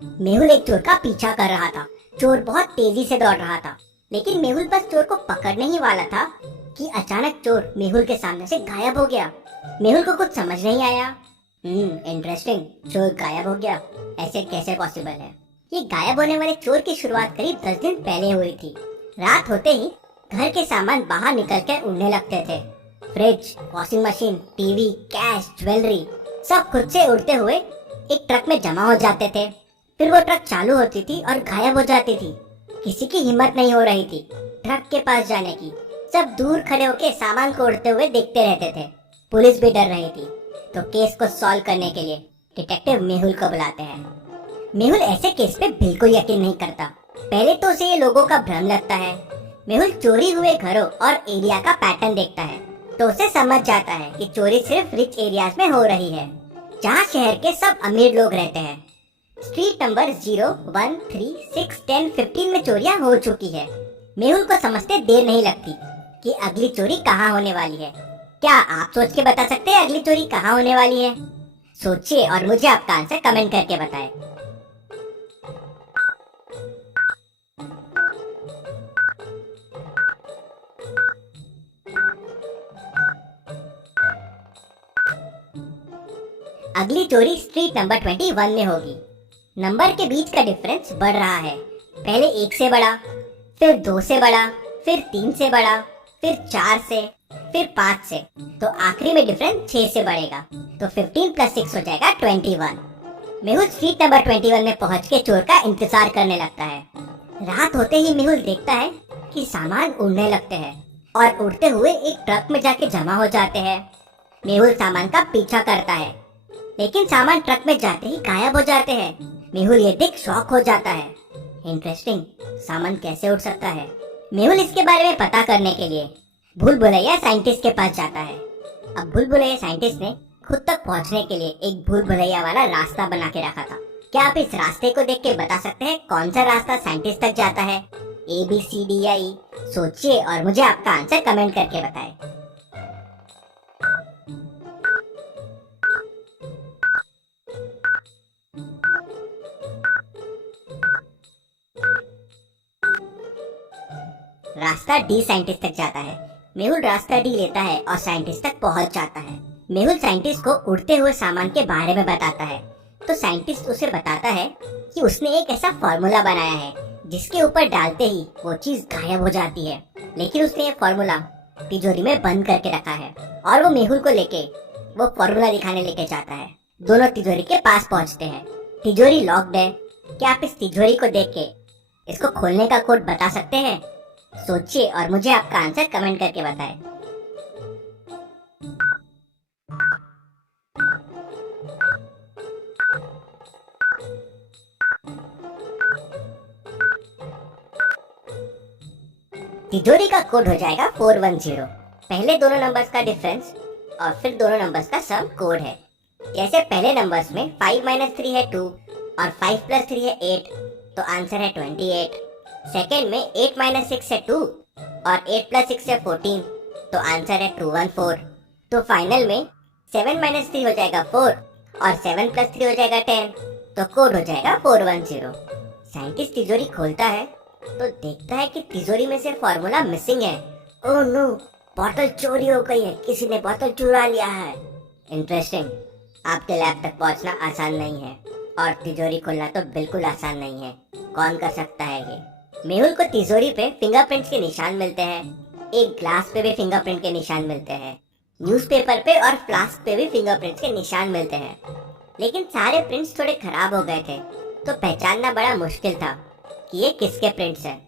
मेहुल एक चोर का पीछा कर रहा था। चोर बहुत तेजी से दौड़ रहा था, लेकिन मेहुल बस चोर को पकड़ने ही वाला था कि अचानक चोर मेहुल के सामने से गायब हो गया। मेहुल को कुछ समझ नहीं आया। इंटरेस्टिंग, चोर गायब हो गया, ऐसे कैसे पॉसिबल है? ये गायब होने वाले चोर की शुरुआत करीब 10 दिन पहले हुई थी। रात होते ही घर के सामान बाहर निकल कर उड़ने लगते थे। Fridge, washing machine, TV, cash, jewellery सब खुद से उड़ते हुए एक ट्रक में जमा हो जाते थे। फिर वो ट्रक चालू होती थी और गायब हो जाती थी। किसी की हिम्मत नहीं हो रही थी ट्रक के पास जाने की। सब दूर खड़े होकर सामान को उड़ते हुए देखते रहते थे। पुलिस भी डर रही थी, तो केस को सॉल्व करने के लिए डिटेक्टिव मेहुल को बुलाते हैं। मेहुल ऐसे केस पे बिल्कुल यकीन नहीं करता। पहले तो उसे ये लोगों का भ्रम लगता है। मेहुल चोरी हुए घरों और एरिया का पैटर्न देखता है, तो उसे समझ जाता है कि चोरी सिर्फ रिच एरियाज में हो रही है, जहाँ शहर के सब अमीर लोग रहते हैं। स्ट्रीट नंबर 0, 1, 3, 6, 10, 15 में चोरियां हो चुकी है। मेहुल को समझते देर नहीं लगती कि अगली चोरी कहाँ होने वाली है। क्या आप सोच के बता सकते हैं अगली चोरी कहाँ होने वाली है? सोचिए और मुझे आपका आंसर कमेंट करके बताएं। अगली चोरी स्ट्रीट नंबर 21 में होगी। नंबर के बीच का डिफरेंस बढ़ रहा है। पहले 1 से बढ़ा, फिर 2 से बढ़ा, फिर 3 से बढ़ा, फिर 4 से, फिर 5 से, तो आखिरी में डिफरेंस 6 से बढ़ेगा। तो 15 + 6 हो जाएगा 21। मेहुल स्ट्रीट नंबर 21 में पहुंच के चोर का इंतजार करने लगता है। रात होते ही मेहुल देखता है कि सामान उड़ने लगते हैं और उड़ते हुए एक ट्रक में जाके जमा हो जाते हैं। मेहुल सामान का पीछा करता है, लेकिन सामान ट्रक में जाते ही गायब हो जाते हैं। मेहुल ये देख शॉक हो जाता है। इंटरेस्टिंग, सामान कैसे उड़ सकता है? मेहुल इसके बारे में पता करने के लिए भूल भुलैया साइंटिस्ट के पास जाता है। अब भूल भुलैया साइंटिस्ट ने खुद तक पहुंचने के लिए एक भूल भुलैया वाला रास्ता बना के रखा था। क्या आप इस रास्ते को देख के बता सकते हैं कौन सा रास्ता साइंटिस्ट तक जाता है? ABCD या E? सोचिए और मुझे आपका आंसर कमेंट करके बताएं। रास्ता D साइंटिस्ट तक जाता है। मेहुल रास्ता D लेता है और साइंटिस्ट तक पहुंच जाता है। मेहुल साइंटिस्ट को उड़ते हुए सामान के बारे में बताता है, तो साइंटिस्ट उसे बताता है कि उसने एक ऐसा फॉर्मूला बनाया है जिसके ऊपर डालते ही वो चीज गायब हो जाती है। लेकिन उसने ये फॉर्मूला तिजोरी में बंद करके रखा है और वो मेहुल को लेके वो फॉर्मूला दिखाने लेके जाता है। दोनों तिजोरी के पास पहुंचते हैं। तिजोरी लॉक्ड है। क्या आप इस तिजोरी को देख के इसको खोलने का कोड बता सकते हैं? सोचिए और मुझे आपका आंसर कमेंट करके बताएं। तिजोरी का कोड हो जाएगा 410। पहले दोनों नंबर्स का डिफरेंस और फिर दोनों नंबर्स का सम कोड है। जैसे पहले नंबर्स में 5 - 3 है 2 और 5 + 3 है 8, तो आंसर है 28। सेकेंड में 8 - 6 है 2 और 8 + 6 है 14, तो आंसर है 214। तो फाइनल में 7 - 3 हो जाएगा 4 और 7 + 3 हो जाएगा 10, तो कोड हो जाएगा 410। साइंटिस्ट तिजोरी खोलता है तो देखता है कि तिजोरी में से फॉर्मूला मिसिंग है। ओह नो, बोतल चोरी हो गई है, किसी ने बोतल चुरा लिया है। इंटरेस्टिंग, आपके लैब तक पहुंचना आसान नहीं है और तिजोरी खोलना तो बिल्कुल आसान नहीं है। कौन कर सकता है ये? मेहुल को तिजोरी पे फिंगरप्रिंट्स के निशान मिलते हैं। एक ग्लास पे भी फिंगरप्रिंट के निशान मिलते हैं। न्यूज़पेपर पे और फ्लास्क पे भी फिंगरप्रिंट्स के निशान मिलते हैं। लेकिन सारे प्रिंट्स थोड़े खराब हो गए थे, तो पहचानना बड़ा मुश्किल था कि ये किसके प्रिंट्स हैं।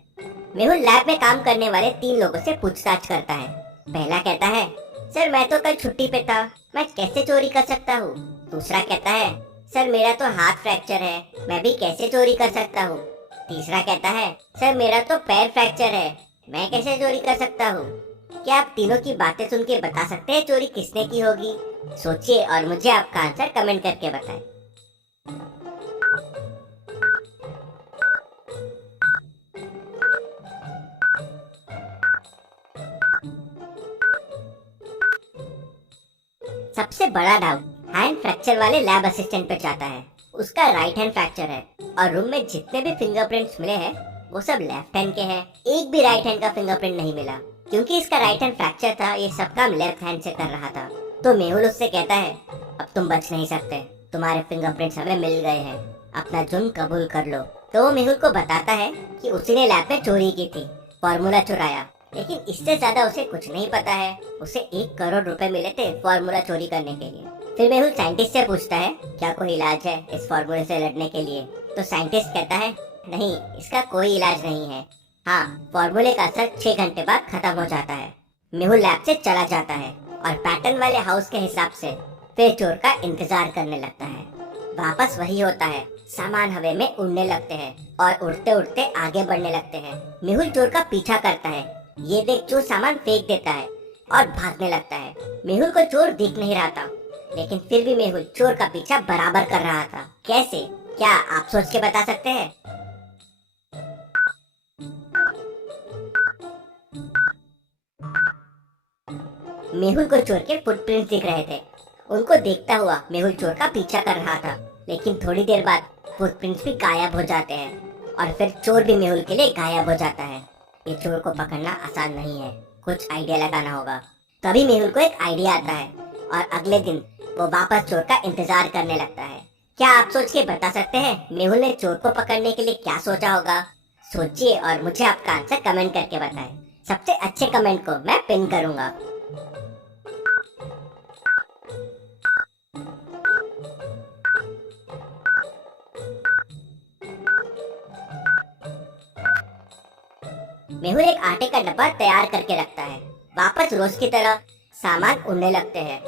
मेहुल लैब में काम करने वाले 3 लोगों से पूछताछ करता है। पहला कहता है, सर मैं तो कल छुट्टी पे था, मैं कैसे चोरी कर सकता हूँ? दूसरा कहता है, सर मेरा तो हाथ फ्रैक्चर है, मैं भी कैसे चोरी कर सकता हूँ? तीसरा कहता है, सर मेरा तो पैर फ्रैक्चर है, मैं कैसे चोरी कर सकता हूँ? क्या आप तीनों की बातें सुन के बता सकते हैं चोरी किसने की होगी? सोचिए और मुझे आपका आंसर कमेंट करके बताएं। सबसे बड़ा डाउट हैंड फ्रैक्चर वाले लैब असिस्टेंट पे जाता है। उसका राइट हैंड फ्रैक्चर है और रूम में जितने भी फिंगरप्रिंट्स मिले हैं वो सब लेफ्ट हैंड के हैं। एक भी राइट हैंड का फिंगरप्रिंट नहीं मिला। क्योंकि इसका राइट हैंड फ्रैक्चर था, ये सब काम लेफ्ट हैंड से कर रहा था। तो मेहुल उससे कहता है, अब तुम बच नहीं सकते, तुम्हारे फिंगरप्रिंट्स हमें मिल गए हैं, अपना जुर्म कबूल कर लो। तो वो मेहुल को बताता है कि उसी ने लैब में चोरी की थी, फॉर्मूला चुराया। लेकिन इससे ज्यादा उसे कुछ नहीं पता है, उसे 1 करोड़ रुपए मिले थे फॉर्मूला चोरी करने के लिए। फिर मेहुल साइंटिस्ट से पूछता है, क्या कोई इलाज है इस फॉर्मूले से लड़ने के लिए? तो साइंटिस्ट कहता है, नहीं, इसका कोई इलाज नहीं है। हाँ, फॉर्मूले का असर 6 घंटे बाद खत्म हो जाता है। मेहुल लैब से चला जाता है और पैटर्न वाले हाउस के हिसाब से फिर चोर का इंतजार करने लगता है। वापस वही होता है, सामान हवा में उड़ने लगते हैं और उड़ते उड़ते आगे बढ़ने लगते हैं। मेहुल चोर का पीछा करता है। ये देख चोर सामान फेंक देता है और भागने लगता है। मेहुल को चोर दिख नहीं रहा था, लेकिन फिर भी मेहुल चोर का पीछा बराबर कर रहा था। कैसे? क्या आप सोच के बता सकते हैं? मेहुल को चोर के फुटप्रिंट्स दिख रहे थे। उनको देखता हुआ मेहुल चोर का पीछा कर रहा था, लेकिन थोड़ी देर बाद फुटप्रिंट्स भी गायब हो जाते हैं और फिर चोर भी मेहुल के लिए गायब हो जाता है। ये चोर को पकड़ना आसान नहीं है, कुछ आइडिया लगाना होगा। तभी मेहुल को एक आइडिया आता है और अगले दिन वो वापस चोर का इंतजार करने लगता है। क्या आप सोच के बता सकते हैं मेहुल ने चोर को पकड़ने के लिए क्या सोचा होगा? सोचिए और मुझे आपका आंसर कमेंट करके बताएं। सबसे अच्छे कमेंट को मैं पिन करूंगा। मेहुल एक आटे का डब्बा तैयार करके रखता है। वापस रोज की तरह सामान उड़ने लगते हैं।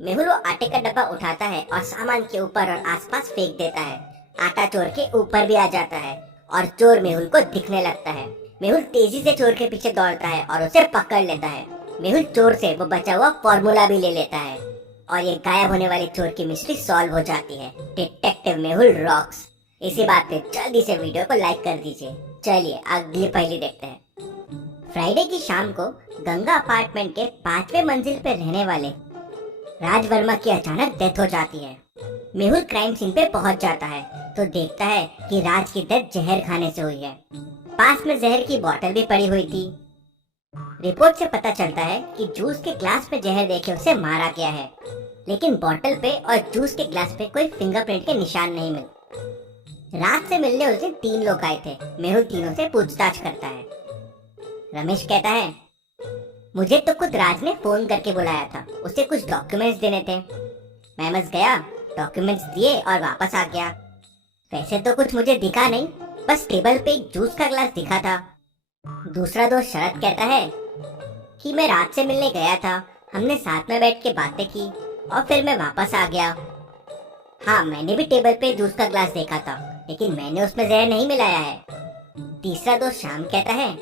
मेहुल वो आटे का डब्बा उठाता है और सामान के ऊपर और आसपास फेंक देता है। आटा चोर के ऊपर भी आ जाता है और चोर मेहुल को दिखने लगता है। मेहुल तेजी से चोर के पीछे दौड़ता है और उसे पकड़ लेता है। मेहुल चोर से वो बचा हुआ फॉर्मूला भी ले लेता है और ये गायब होने वाली चोर की मिस्ट्री सॉल्व हो जाती है। Detective Mehul rocks. इसी बात पे जल्दी से वीडियो को लाइक कर दीजिए। चलिए अगली पहेली देखते हैं। फ्राइडे की शाम को गंगा अपार्टमेंट के 5वें मंजिल पे रहने वाले राज वर्मा की अचानक डेथ हो जाती है। मेहुल क्राइम सीन पे पहुंच जाता है तो देखता है कि राज की डेथ जहर खाने से हुई है। पास में जहर की बोतल भी पड़ी हुई थी। रिपोर्ट से पता चलता है कि जूस के ग्लास में जहर देके उसे मारा गया है, लेकिन बोतल पे और जूस के ग्लास पे कोई फिंगरप्रिंट के निशान नहीं मिले। रात से मिलने उस दिन 3 लोग आए थे। मेहुल तीनों से पूछताछ करता है। रमेश कहता है, मुझे तो खुद राज ने फोन करके बुलाया था, उसे कुछ डॉक्यूमेंट्स देने थे। मैं बस गया, डॉक्यूमेंट्स दिए और वापस आ गया। वैसे तो कुछ मुझे दिखा नहीं, बस टेबल पे एक जूस का ग्लास दिखा था। दूसरा दोस्त शरद कहता है कि मैं रात से मिलने गया था, हमने साथ में बैठ के बातें की और फिर मैं वापस आ गया। हाँ, मैंने भी टेबल पे जूस का ग्लास देखा था, लेकिन मैंने उसमें जहर नहीं मिलाया है। तीसरा दोस्त श्याम कहता है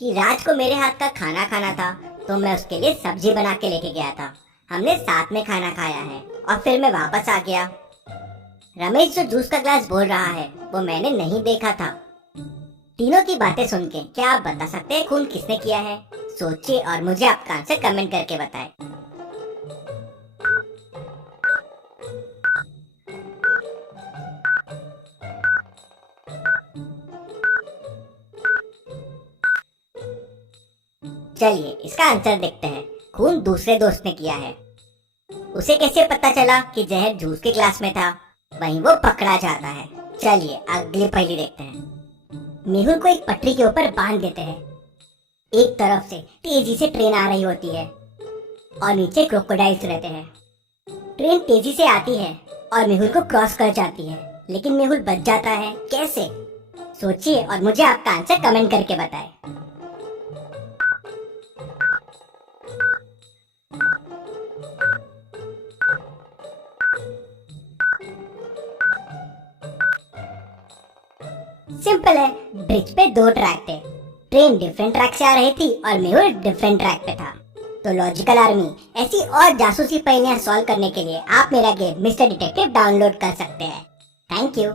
कि राज को मेरे हाथ का खाना खाना था, तो मैं उसके लिए सब्जी बना के लेके गया था। हमने साथ में खाना खाया है और फिर मैं वापस आ गया। रमेश जो जूस का ग्लास बोल रहा है वो मैंने नहीं देखा था। तीनों की बातें सुन के क्या आप बता सकते हैं खून किसने किया है? सोचिए और मुझे आपका आंसर कमेंट करके बताएं। चलिए इसका आंसर देखते हैं। खून दूसरे दोस्त ने किया है। उसे कैसे पता चला कि जहर जूस के ग्लास में था? वहीं वो पकड़ा जाता है। चलिए अगली पहेली देखते हैं। मेहुल को एक पटरी के ऊपर बांध देते हैं। एक तरफ से तेजी से ट्रेन आ रही होती है और नीचे क्रोकोडाइल्स रहते हैं। ट्रेन तेजी से आती है और मेहुल को क्रॉस कर जाती है, लेकिन मेहुल बच जाता है। कैसे? सोचिए और मुझे आपका आंसर कमेंट करके बताएं। सिंपल है, ब्रिज पे 2 ट्रैक थे। ट्रेन डिफरेंट ट्रैक से आ रही थी और मेहुल डिफरेंट ट्रैक पे था। तो लॉजिकल आर्मी ऐसी और जासूसी पहेलियां सॉल्व करने के लिए आप मेरा गेम मिस्टर डिटेक्टिव डाउनलोड कर सकते हैं। Thank you.